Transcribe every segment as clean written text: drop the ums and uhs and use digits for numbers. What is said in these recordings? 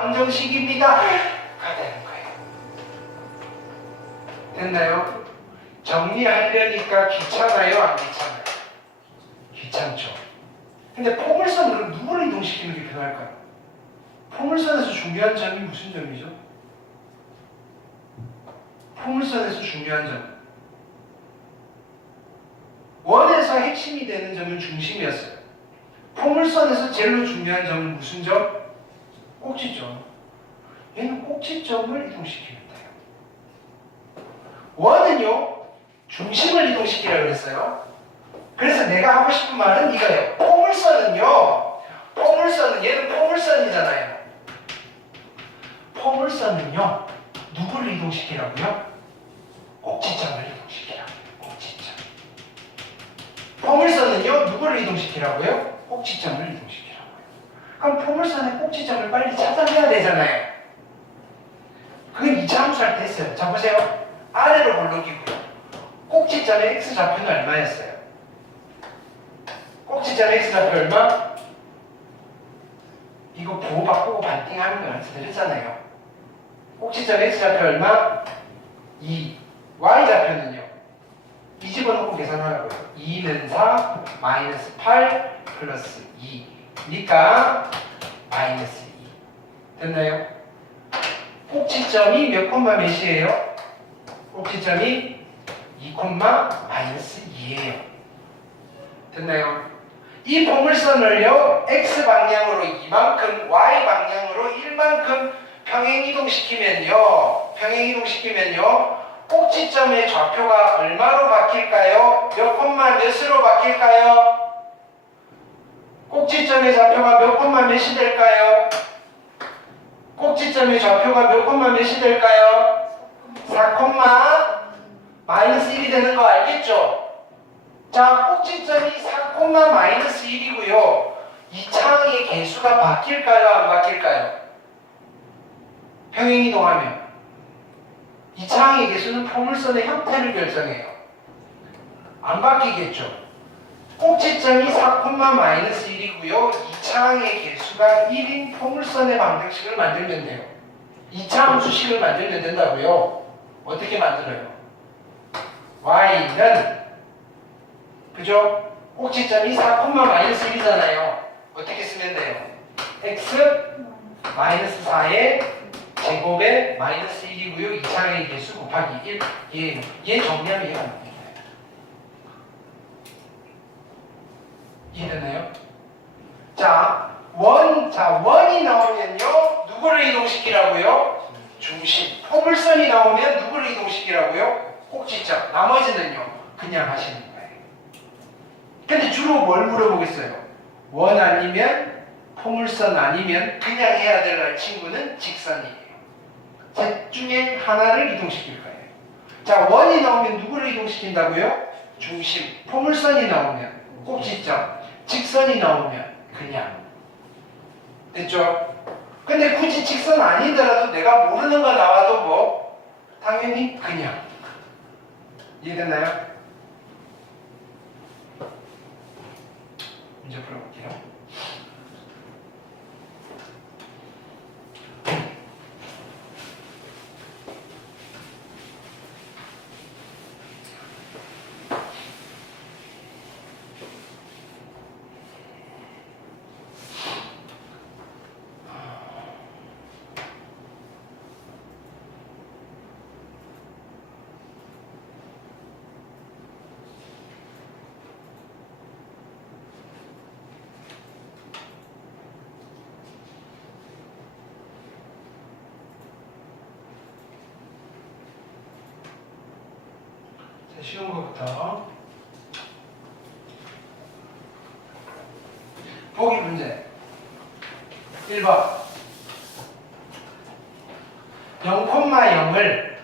방정식입니다. 가 되는 거예요. 됐나요? 정리하려니까 귀찮아요? 안 귀찮아요? 귀찮죠. 근데 포물선으로 누구를 이동시키는 게 편할까요? 포물선에서 중요한 점이 무슨 점이죠? 포물선에서 중요한 점. 원에서 핵심이 되는 점은 중심이었어요. 포물선에서 제일 중요한 점은 무슨 점? 꼭지점. 얘는 꼭지점을 이동시키면 돼요. 원은요, 중심을 이동시키라고 그랬어요. 그래서 내가 하고 싶은 말은 이거예요. 포물선은 얘는 포물선이잖아요. 포물선은요, 누구를 이동시키라고요? 꼭지점을 이동시키라고요. 꼭지점. 포물선은요, 누구를 이동시키라고요? 꼭지점을 이동시키라고요. 그럼 포물선의 꼭지점을 빨리 찾아내야 되잖아요. 그건 2차 함수할 때 했어요. 자, 보세요. 아래로 볼록이고요. 꼭지점의 x좌표는 얼마였어요? 꼭지점의 x좌표 얼마? 이거 부호 바꾸고 반띵하는 거 말씀드렸잖아요. 꼭지점의 x좌표 얼마? 2. y좌표는요? 이 집어넣고 계산하라고요. 2는 4, 마이너스 8, 플러스 2. 그러니까 마이너스 2. 됐나요? 꼭지점이 몇 콤마 몇이에요? 꼭지점이 2 콤마 마이너스 2예요. 됐나요? 이 포물선을요, x방향으로 2만큼, y방향으로 1만큼 평행이동시키면요, 꼭지점의 좌표가 얼마로 바뀔까요? 몇 콤마 몇으로 바뀔까요? 꼭지점의 좌표가 몇 콤마 몇이 될까요? 꼭지점의 좌표가 몇 콤마 몇이 될까요? 4 콤마 마이너스 1이 되는 거 알겠죠? 자, 꼭지점이 4 콤마 마이너스 1이고요. 이 창의 개수가 바뀔까요? 안 바뀔까요? 평행이동하면 이 창의 개수는 포물선의 형태를 결정해요. 안 바뀌겠죠? 꼭지점이 4 콤마 마이너스 1이고요. 이 창의 개수가 1인 포물선의 방정식을 만들면 돼요. 2차 함수식을 만들면 된다고요. 어떻게 만들어요? y는 그죠? 꼭지점이 4 콤마 마이너스 1이잖아요. 어떻게 쓰면 돼요? x 마이너스 4의 제곱에 마이너스 1이고요. 2차의 개수 곱하기 1. 얘 정리하면 얘가 나옵니다. 이해되나요? 원이 나오면요, 누구를 이동시키라고요? 중심. 포물선이 나오면 누구를 이동시키라고요? 꼭지점. 나머지는요, 그냥 하시는 거예요. 근데 주로 뭘 물어보겠어요? 원 아니면 포물선 아니면 그냥 해야 될 친구는 직선이에요. 셋 중에 하나를 이동시킬 거예요. 자, 원이 나오면 누구를 이동시킨다고요? 중심. 포물선이 나오면 꼭지점. 직선이 나오면 그냥. 됐죠? 근데 굳이 직선 아니더라도 내가 모르는 거 나와도 뭐 당연히 그냥. 이해됐나요? 문제 풀어볼게요. 쉬운 것부터 보기 문제 1번 0,0을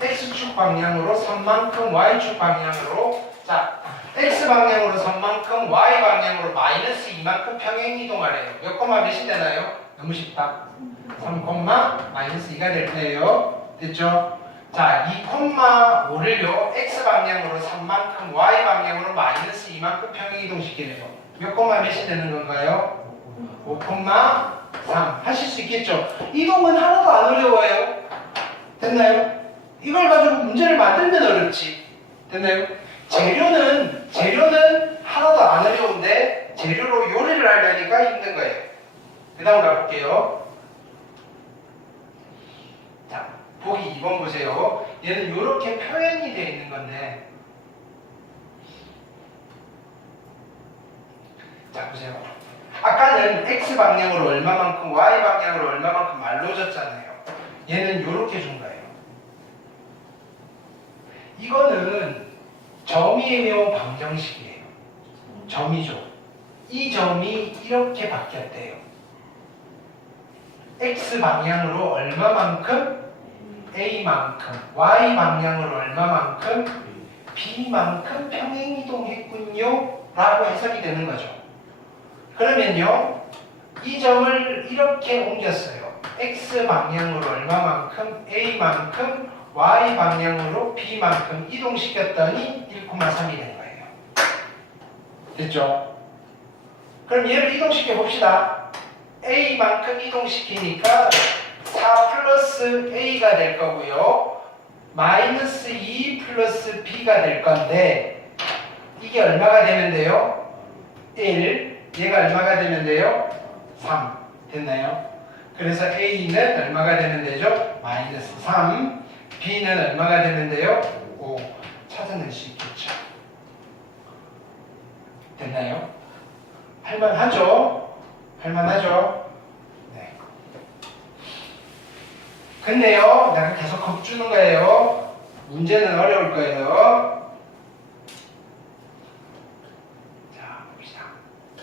x축 방향으로 3만큼 y축 방향으로 자 x방향으로 3만큼 y방향으로 마이너스 2만큼 평행이동하래요. 몇 콤마 몇이 되나요? 너무 쉽다. 3, 마이너스 2가 될 거예요. 됐죠? 자, 2,5를요, x방향으로 3만큼, y방향으로 마이너스 2만큼 평행이동시키래요. 몇 콤마 몇이 되는 건가요? 5,4 3 하실 수 있겠죠? 이동은 하나도 안 어려워요. 됐나요? 이걸 가지고 문제를 만들면 어렵지. 됐나요? 재료는 하나도 안 어려운데 재료로 요리를 하려니까 힘든 거예요. 그 다음 가볼게요. 자, 보기 2번 보세요. 얘는 이렇게 표현이 되어 있는 건데, 자 보세요. 아까는 X방향으로 얼마만큼 Y방향으로 얼마만큼 말로 줬잖아요. 얘는 이렇게 준 거예요. 이거는 점이에요, 방정식이에요? 점이죠. 이 점이 이렇게 바뀌었대요. X방향으로 얼마만큼? A만큼. Y방향으로 얼마만큼? B만큼 평행이동했군요 라고 해석이 되는 거죠. 그러면요, 이 점을 이렇게 옮겼어요. X방향으로 얼마만큼? A만큼 Y방향으로 B만큼 이동시켰더니 1,3이 된 거예요. 됐죠? 그럼 얘를 이동시켜 봅시다. A만큼 이동시키니까 4 플러스 A가 될 거고요. 마이너스 2 플러스 B가 될 건데, 이게 얼마가 되면 돼요? 1. 얘가 얼마가 되면 돼요? 3. 됐나요? 그래서 A는 얼마가 되면 되죠? 마이너스 3. B는 얼마가 되면 돼요? 5. 찾아낼 수 있겠죠. 됐나요? 할만하죠? 할만하죠? 네. 근데요, 내가 계속 겁주는 거예요. 문제는 어려울 거예요. 자, 봅시다.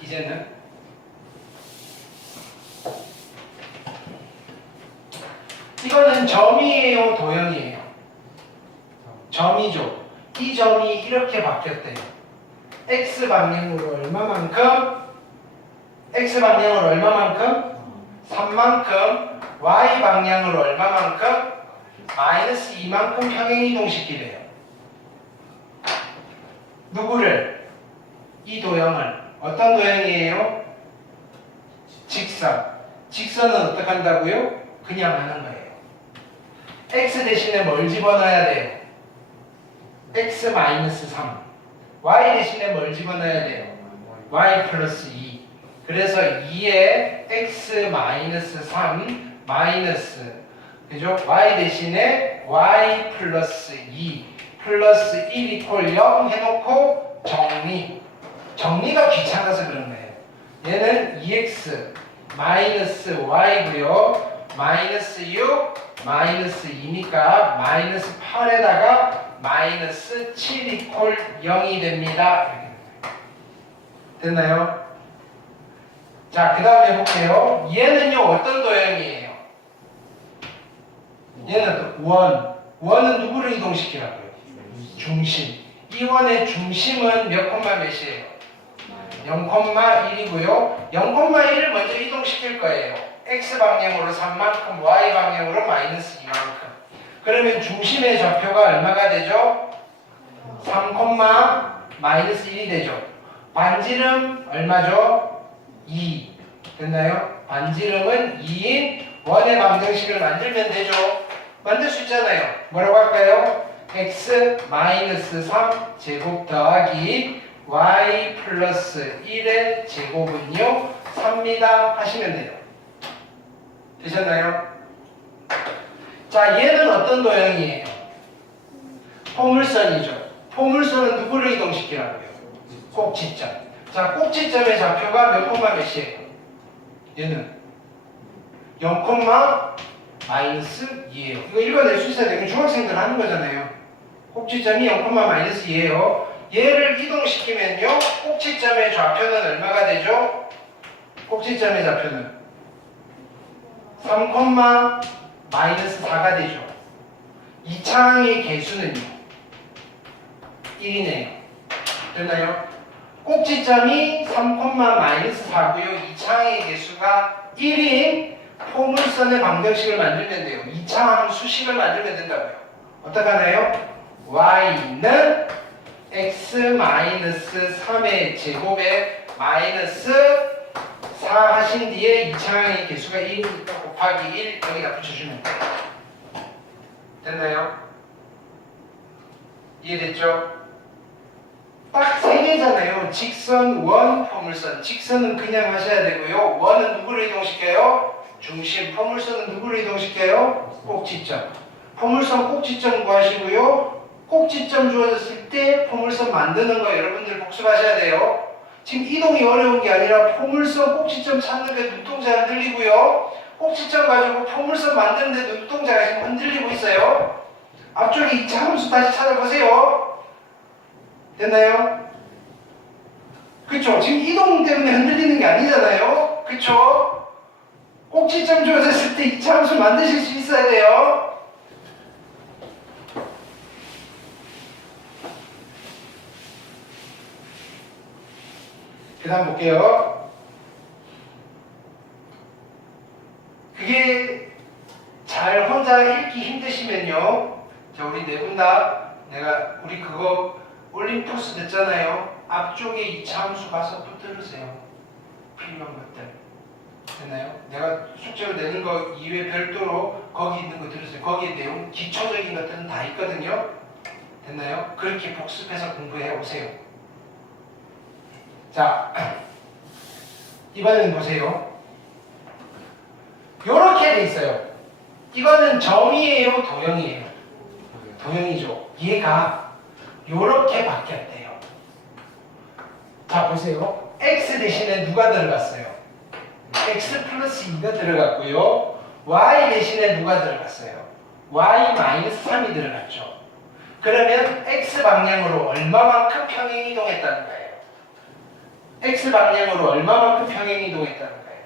이제는 이거는 점이에요, 도형이에요? 점이죠. 이 점이 이렇게 바뀌었대요. X방향으로 얼마만큼? X방향으로 얼마만큼? 3만큼. Y방향으로 얼마만큼? 마이너스 2만큼 평행이동시키래요. 누구를? 이 도형을. 어떤 도형이에요? 직선. 직선은 어떻게 한다고요? 그냥 하는 거예요. X 대신에 뭘 집어넣어야 돼요? X 마이너스 3. Y 대신에 뭘 집어넣어야 돼요? Y 플러스 2. 그래서 2에 X 마이너스 3 마이너스, 그죠? Y 대신에 Y 플러스 2 플러스 1 이퀄 0 해놓고 정리. 정리가 귀찮아서 그런 거예요. 얘는 2X 마이너스 Y고요. 마이너스 6 마이너스 2니까 마이너스 8에다가 마이너스 7 이퀄 0이 됩니다. 됐나요? 자, 그 다음에 볼게요. 얘는요, 어떤 도형이에요? 얘는 원은 누구를 이동시키라고요? 중심. 이 원의 중심은 몇 콤마 몇이에요? 0,1이고요. 0,1을 먼저 이동시킬 거예요. X방향으로 3만큼, Y방향으로 마이너스 2만큼. 그러면 중심의 좌표가 얼마가 되죠? 3, 마이너스 1이 되죠. 반지름 얼마죠? 2. 됐나요? 반지름은 2인 원의 방정식을 만들면 되죠. 만들 수 있잖아요. 뭐라고 할까요? X 마이너스 3 제곱 더하기 Y 플러스 1의 제곱은요 3입니다 하시면 돼요. 되셨나요? 자, 얘는 어떤 도형이에요? 포물선이죠. 포물선은 누구를 이동시키라고요? 꼭지점. 자, 꼭지점의 좌표가 몇 콤마 몇이에요? 얘는 0, 마이너스 2예요. 이거 읽어낼 수 있어야 되면 중학생들 하는 거잖아요. 꼭지점이 0, 마이너스 2예요. 얘를 이동시키면요, 꼭지점의 좌표는 얼마가 되죠? 꼭지점의 좌표는 3, 마이너스 4가 되죠. 이차항의 개수는요, 1이네요. 됐나요? 꼭지점이 3, 마이너스 4고요. 이차항의 개수가 1인 포물선의 방정식을 만들면 돼요. 이차항 수식을 만들면 된다고요. 어떻게 하나요? y는 x 마이너스 3의 제곱에 마이너스 4 하신 뒤에 이차항의 개수가 1이니까 곱하기 1 여기다 붙여주면 돼요. 됐나요? 이해됐죠? 딱 3개잖아요. 직선, 원, 포물선. 직선은 그냥 하셔야 되고요. 원은 누구를 이동시켜요? 중심. 포물선은 누구를 이동시켜요? 꼭지점. 포물선 꼭지점 구하시고요. 꼭지점 주어졌을 때 포물선 만드는 거 여러분들 복습하셔야 돼요. 지금 이동이 어려운 게 아니라 포물선 꼭지점 찾는 데 눈동자 흔들리고요. 꼭지점 가지고 포물선 만드는데 눈동자가 지금 흔들리고 있어요. 앞쪽에 이차 함수 다시 찾아보세요. 됐나요? 그쵸? 지금 이동 때문에 흔들리는 게 아니잖아요. 그쵸? 꼭지점 주어졌을 때 이차 함수 만드실 수 있어야 돼요. 그 다음 볼게요. 그게 잘 혼자 읽기 힘드시면요. 자, 우리 네 분 다 우리 그거 올림푸스 됐잖아요. 앞쪽에 2차 함수 가서 또 들으세요. 필요한 것들. 됐나요? 내가 숙제로 내는 거 이외에 별도로 거기 있는 거 들으세요. 거기에 내용, 기초적인 것들은 다 있거든요. 됐나요? 그렇게 복습해서 공부해 오세요. 자, 이번엔 보세요. 요렇게 돼 있어요. 이거는 점이에요, 도형이에요? 도형이죠. 얘가 요렇게 바뀌었대요. 자, 보세요. x 대신에 누가 들어갔어요? x 플러스 2가 들어갔고요. y 대신에 누가 들어갔어요? y 마이너스 3이 들어갔죠. 그러면 x 방향으로 얼마만큼 평행 이동했다는 거예요? x 방향으로 얼마만큼 평행 이동했다는 거예요?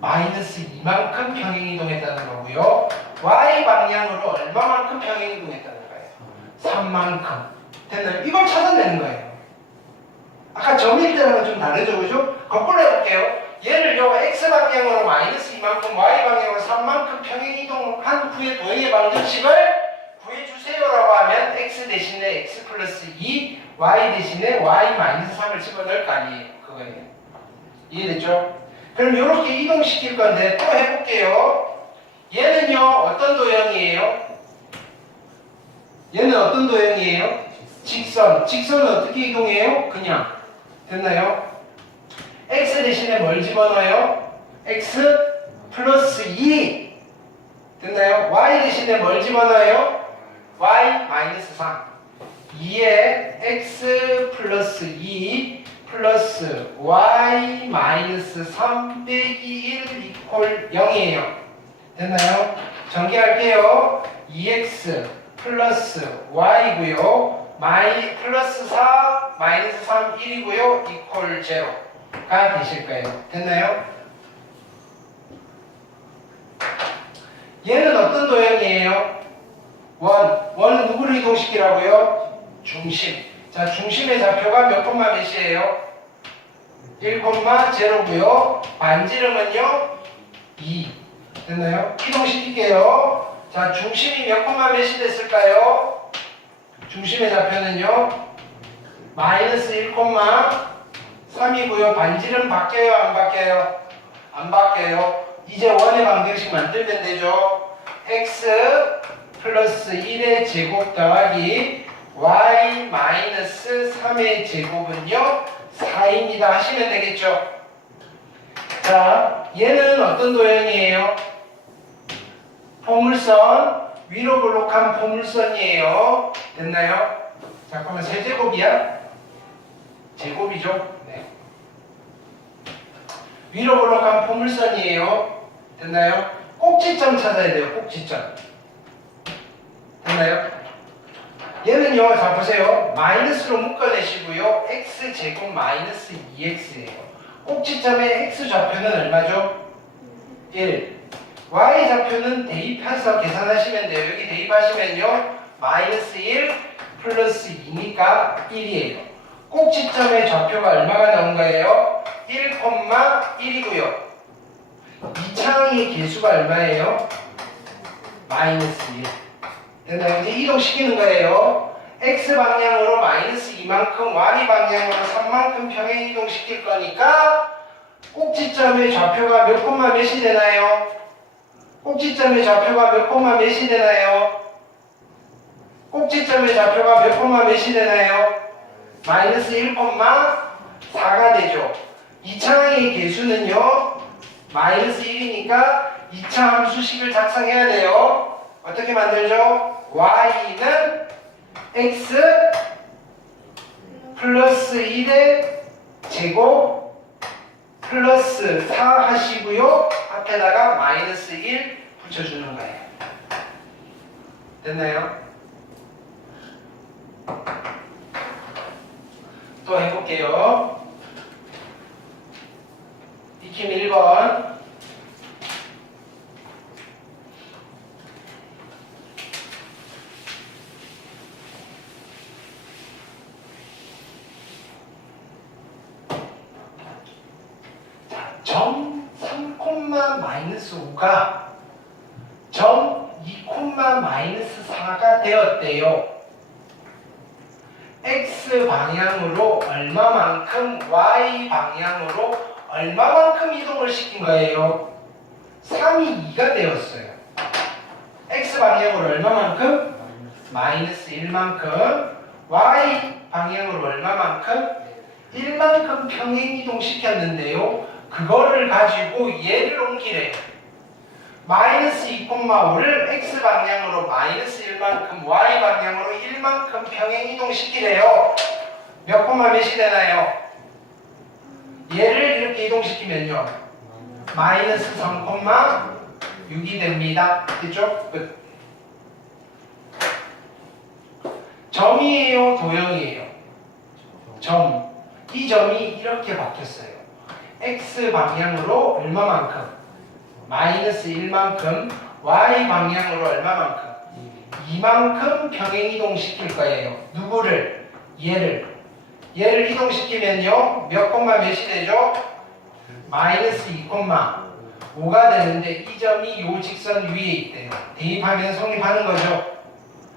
마이너스 2만큼 평행 이동했다는 거고요. y 방향으로 얼마만큼 평행 이동했다는 거예요? 3만큼. 됐나요? 이걸 찾아내는 거예요. 아까 점일 때랑은 좀 다르죠, 그죠? 거꾸로 해볼게요. 얘를요, x 방향으로 마이너스 2만큼, y 방향으로 3만큼 평행 이동한 후에 도형의 방정식을 구해주세요라고 하면 x 대신에 x 플러스 2, y 대신에 y 마이너스 3을 집어넣을 거 아니에요. 그거예요. 이해됐죠? 그럼 이렇게 이동시킬 건데 또 해볼게요. 얘는요, 어떤 도형이에요? 얘는 어떤 도형이에요? 직선. 직선은 어떻게 이동해요? 그냥. 됐나요? x 대신에 뭘 집어넣어요? x 플러스 2. 됐나요? y 대신에 뭘 집어넣어요? y 마이너스 3. 2에 x 플러스 2 플러스 y 마이너스 3 빼기 1 이퀄 0이에요. 됐나요? 전개할게요. 2x 플러스 y고요. 플러스 4 마이너스 3 1이고요. 이퀄 0가 되실 거예요. 됐나요? 얘는 어떤 도형이에요? 원은 누구를 이동시키라고요? 중심. 자, 중심의 좌표가 몇 콤마 몇이에요? 1,0고요. 반지름은요? 2. 됐나요? 이동시킬게요. 자, 중심이 몇 콤마 몇이 됐을까요? 중심의 좌표는요? 마이너스 1,3이고요. 반지름 바뀌어요? 안 바뀌어요? 안 바뀌어요. 이제 원의 방정식 만들면 되죠. x 플러스 1의 제곱 더하기 y 마이너스 3의 제곱은요 4입니다 하시면 되겠죠. 자, 얘는 어떤 도형이에요? 포물선, 위로 볼록한 포물선이에요. 됐나요? 잠깐만, 세제곱이야? 제곱이죠? 네. 위로 볼록한 포물선이에요. 됐나요? 꼭지점 찾아야 돼요. 꼭지점. 됐나요? 얘는요, 자 보세요. 마이너스로 묶어내시고요. x제곱 마이너스 2x예요. 꼭지점의 x좌표는 얼마죠? 1. y좌표는 대입해서 계산하시면 돼요. 여기 대입하시면요. 마이너스 1 플러스 2니까 1이에요. 꼭지점의 좌표가 얼마가 나온 거예요? 1,1이고요. 이차항의 개수가 얼마예요? 마이너스 1. 됐나요? 이제 이동시키는 거예요. x 방향으로 마이너스 2만큼, y 방향으로 3만큼 평행 이동시킬 거니까 꼭지점의 좌표가 몇 콤마 몇이 되나요? 꼭지점의 좌표가 몇 콤마 몇이 되나요? 꼭지점의 좌표가 몇 콤마 몇이 되나요? 마이너스 1,4가 되죠. 2차항의 개수는요, 마이너스 1이니까 2차 함수식을 작성해야 돼요. 어떻게 만들죠? y는 x 플러스 1의 제곱 플러스 4 하시고요. 앞에다가 마이너스 1 붙여주는 거예요. 됐나요? 또 해볼게요. 익힘 1번. 점 3, 마이너스 5가 점 2, 마이너스 4가 되었대요. x 방향으로 얼마만큼, y 방향으로 얼마만큼 이동을 시킨 거예요? 3이 2가 되었어요. x 방향으로 얼마만큼? 마이너스 1만큼. y 방향으로 얼마만큼? 1만큼 평행 이동 시켰는데요. 그거를 가지고 얘를 옮기래요. 마이너스 2,5를 x 방향으로 마이너스 1만큼, y 방향으로 1만큼 평행 이동 시키래요. 몇 콤마 몇이 되나요? 얘를 이렇게 이동시키면요, 마이너스 3,6이 됩니다. 됐죠? 끝. 점이에요, 도형이에요? 점. 이 점이 이렇게 바뀌었어요. x 방향으로 얼마만큼? 마이너스 1만큼. y 방향으로 얼마만큼? 2만큼 평행 이동시킬 거예요. 누구를? 얘를 이동시키면요, 몇 콤마 몇이 되죠? 마이너스 2,5가 되는데 이 점이 요 직선 위에 있대요. 대입하면 성립하는 거죠.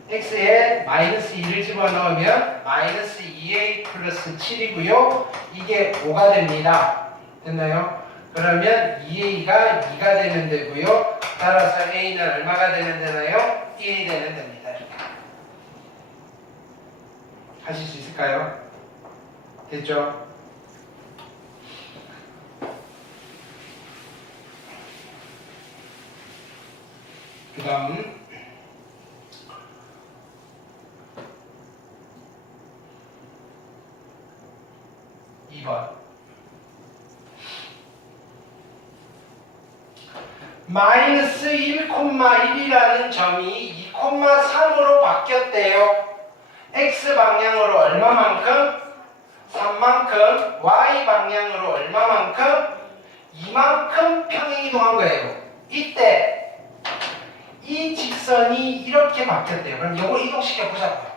x에 마이너스 2를 집어넣으면 마이너스 2a 플러스 7이고요. 이게 5가 됩니다. 됐나요? 그러면 2a가 2가 되면 되고요. 따라서 a는 얼마가 되면 되나요? 1이 되면 됩니다. 하실 수 있을까요? 됐죠? 그 다음 마이너스 1,1이라는 점이 2,3으로 바뀌었대요. x 방향으로 얼마만큼? 3만큼. y 방향으로 얼마만큼? 2만큼 평행 이동한 거예요. 이때 이 직선이 이렇게 바뀌었대요. 그럼 이걸 이동시켜 보자고요.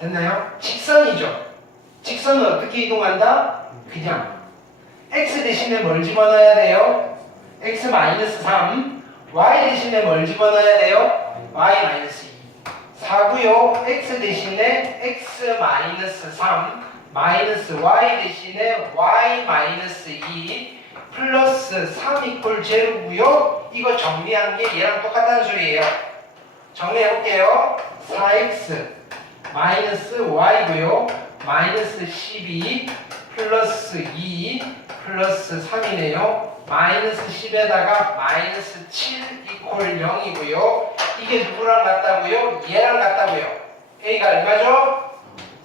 됐나요? 직선이죠. 직선은 어떻게 이동한다? 그냥 x 대신에 뭘 집어넣어야 돼요? x-3. y 대신에 뭘 집어넣어야 돼요? y-2. 4고요. x 대신에 x-3 마이너스 y 대신에 y-2 플러스 3 이퀄 제로고요. 이거 정리한 게 얘랑 똑같다는 소리예요. 정리해볼게요. 4x 마이너스 y고요. 마이너스 12 플러스 2 플러스 3이네요. 마이너스 10에다가 마이너스 7 이퀄 0이고요. 이게 누구랑 같다고요? 얘랑 같다고요. A가 얼마죠?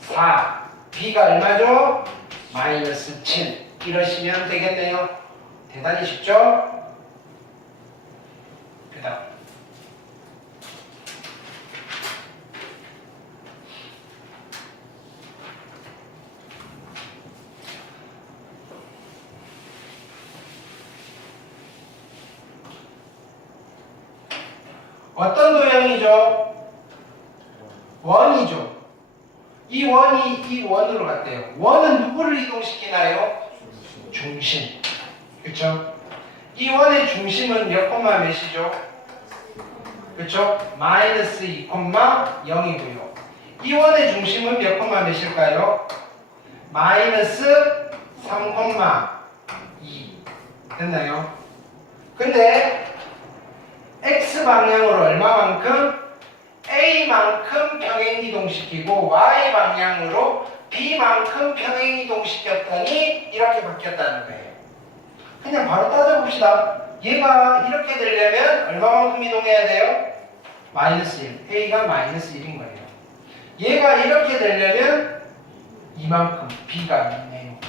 4. B가 얼마죠? 마이너스 7. 이러시면 되겠네요. 대단히 쉽죠? 그 다음 어떤 도형이죠? 원이죠. 이 원이 이 원으로 갔대요. 원은 누구를 이동시키나요? 중심. 그쵸? 이 원의 중심은 몇 콤마 몇이죠? 그쵸? 마이너스 2,0이고요. 이 원의 중심은 몇 콤마 몇일까요? 마이너스 3,2 됐나요? 근데 X방향으로 얼마만큼? A만큼 평행이동시키고 Y방향으로 B만큼 평행이동시켰더니 이렇게 바뀌었다는 거예요. 그냥 바로 따져봅시다. 얘가 이렇게 되려면 얼마만큼 이동해야 돼요? 마이너스 1. A가 마이너스 1인 거예요. 얘가 이렇게 되려면 이만큼 B가 있네요.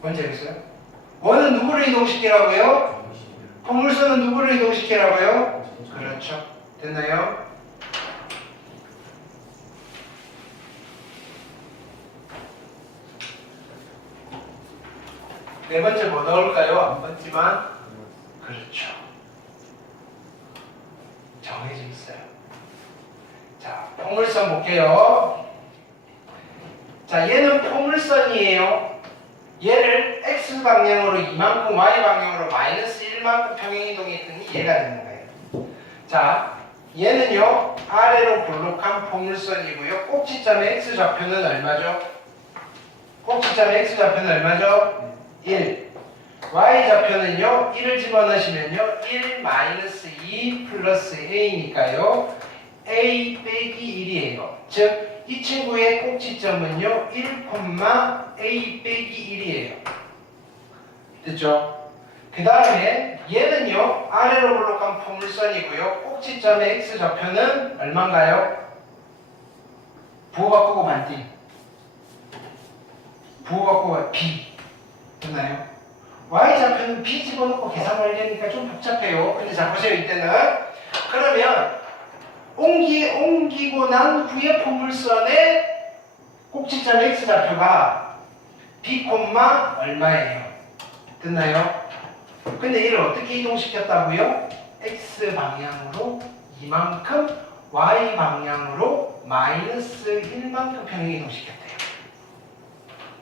뭔지 알겠어요? 원은 누구를 이동시키라고요? 포물선은 누구를 이동시키라고요? 그렇죠. 됐나요? 네 번째 뭐 넣을까요? 안 봤지만 그렇죠. 정해져 있어요. 자, 포물선 볼게요. 자, 얘는 포물선이에요. 얘를 X방향으로 이만큼 Y방향으로 마이너스 1만큼 평행이동했더니 얘가 되는 거예요. 자, 얘는요 아래로 볼록한 포물선이고요. 꼭지점의 X좌표는 얼마죠? 꼭지점의 X좌표는 얼마죠? 1. Y좌표는요 1을 집어넣으시면요 1 마이너스 2 플러스 A니까요 A 빼기 1이에요. 즉 이 친구의 꼭지점은요 1, A 빼기 1이에요. 됐죠? 그 다음에 얘는요 아래로 볼록한 포물선이고요. 꼭지점의 X좌표는 얼마인가요? 부호 바꾸고 반띵. 부호 바꾸고 B. 됐나요? Y좌표는 B 집어넣고 계산하려니까 좀 복잡해요. 근데 자 보세요. 이때는 그러면 옮기고 난 후에 포물선의 꼭지점 X좌표가 B, 얼마예요? 됐나요? 근데 얘를 어떻게 이동시켰다고요? X방향으로 이만큼 Y방향으로 마이너스 1만큼 평행 이동시켰대요.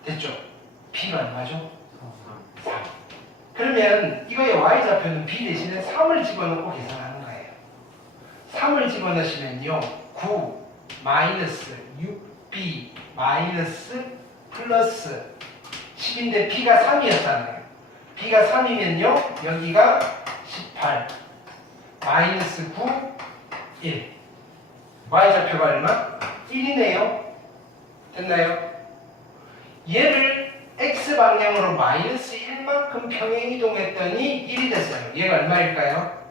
됐죠? B가 얼마죠? 3. 그러면 이거의 Y좌표는 B 대신에 3을 집어넣고 계산하는 거예요. 3을 집어넣으시면요 9 마이너스 6B 마이너스 플러스 10인데 B가 3이었잖아요. B가 3이면요 여기가 18 마이너스 9 1 Y좌표가 얼마? 1이네요. 됐나요? 얘를 X방향으로 마이너스 1만큼 평행이동했더니 1이 됐어요. 얘가 얼마일까요?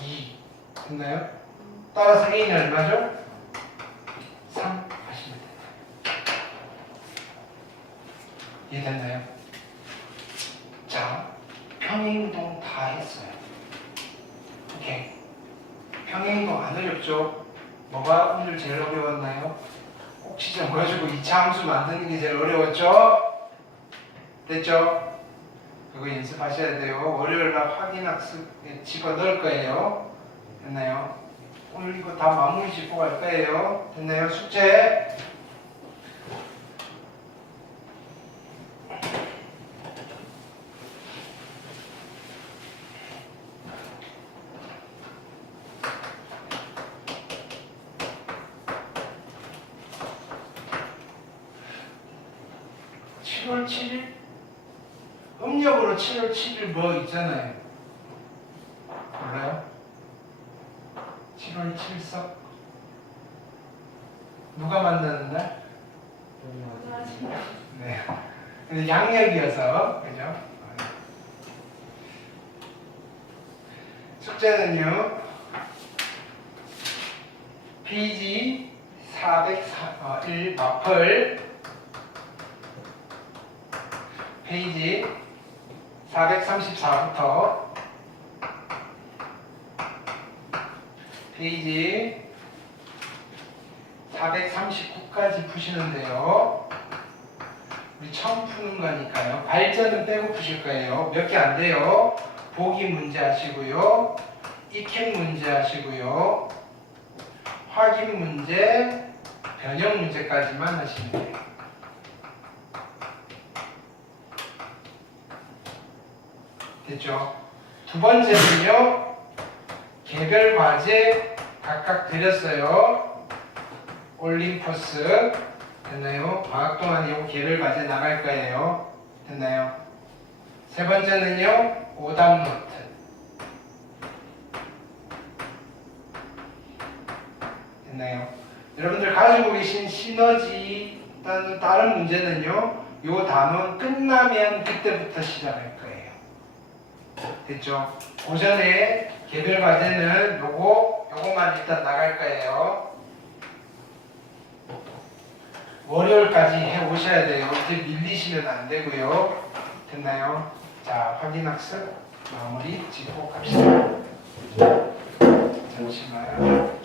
2. 됐나요? 따라서 A는 얼마죠? 3 하시면 됩니다. 이해됐나요? 자, 평행이동 다 했어요. 오케이. 평행이동 안 어렵죠? 뭐가 오늘 제일 어려웠나요? 꼭지점 가지고 2차 함수 만드는 게 제일 어려웠죠? 됐죠? 그거 연습하셔야 돼요. 월요일날 확인학습에 집어넣을 거예요. 됐나요? 오늘 이거 다 마무리 짓고 갈 거예요. 됐나요? 숙제. (7월 7일) 음력으로 7월 7일 뭐 있잖아요. 몰라요? 7월 7석 누가 만드는 날? 네. 근데 양력이어서 그죠? 숙제는요. 페이지 401 마플 페이지 434부터 페이지 439까지 푸시는데요. 우리 처음 푸는 거니까요. 발전은 빼고 푸실 거예요. 몇 개 안 돼요. 보기 문제 하시고요. 익힘 문제 하시고요. 확인 문제, 변형 문제까지만 하시면 돼요. 됐죠? 두 번째는요. 개별 과제 각각 드렸어요. 올림포스 됐나요? 방학 동안 이거 개별 과제 나갈 거예요. 됐나요? 세 번째는요, 오답 노트. 됐나요? 여러분들 가지고 계신 시너지 또는 다른 문제는요, 요 단원 끝나면 그때부터 시작할 거예요. 됐죠? 오전에 개별 과제는 요거만 일단 나갈 거예요. 월요일까지 해 오셔야 돼요. 이제 밀리시면 안 되고요. 됐나요? 자, 확인학습 마무리 짓고 갑시다. 잠시만요.